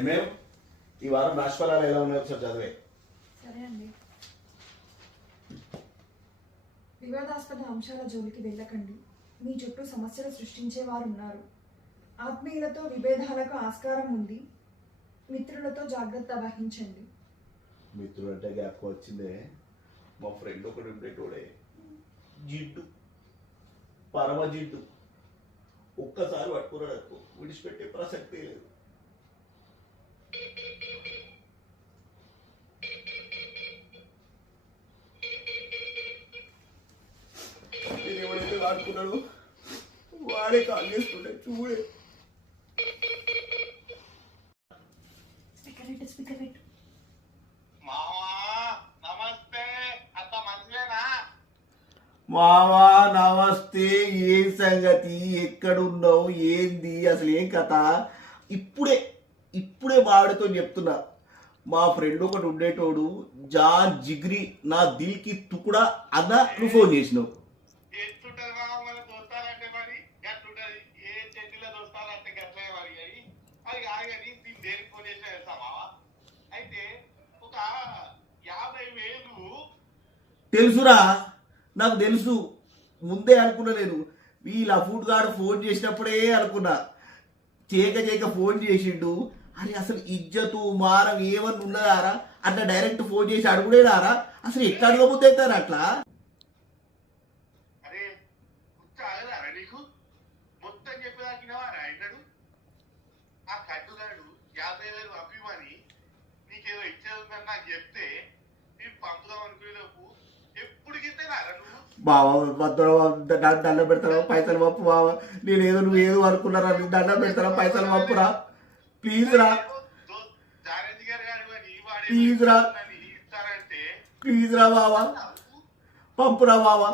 ఏమేం ఈ వారం రాశిఫలాలు ఎలా ఉన్నాయో ఒకసారి చదివే. సరే అండి. వివాదాస్పద అంశాల జోలికి వెళ్ళకండి. మీ చుట్టూ సమస్యలు సృష్టించే వారు ఉన్నారు. ఆత్మీయులతో విభేదాలకు ఆస్కారం ఉంది. మిత్రులతో జాగ్రత్త వహించండి. మిత్రుడు అంటే జ్ఞాపకం వచ్చిందే, మా ఫ్రెండ్ ఒకటి ఉండేటోడే, జిడ్డు, పరమ జిడ్డు. ఒక్కసారి పట్టుకున్నాడు విడిచిపెట్టే ప్రసక్తే లేదు. నేను ఎవరైతే ఆడుకున్నాడో వాడే కాల్ చేస్తుండే చూడే. స్పీకర్ పెట్టు. మావా నమస్తే, ఏం సంగతి, ఎక్కడున్నావు, ఏంది అసలు, ఏం కథ? ఇప్పుడే వాడితో చెప్తున్నా, మా ఫ్రెండ్ ఒకటి ఉండేటోడు జాన్ జిగ్రీ, నా దిల్కి తుకుడా అన్న, నువ్వు ఫోన్ చేసినావు. తెలుసురా, నాకు తెలుసు, ముందే అనుకున్నా. నేను వీళ్ళ ఫుడ్ గారు ఫోన్ చేసినప్పుడే అనుకున్నా, చేయక ఫోన్ చేసిండు. అరే అసలు ఇజ్జతు మారం ఏమన్నా ఉన్నదారా? అట్లా డైరెక్ట్ ఫోన్ చేసి అడుగుడేదారా? అసలు ఎట్లా అడగబోతే అట్లా? బావా దండ పెడతారా పైసలు పంపు బావా, నేనేదో నువ్వు ఏదో అనుకున్నారా, దండ పెడతారా పైసలు పంపురా, ప్లీజ్ రా, ప్లీజ్ రా బావా, పంపురా బావా.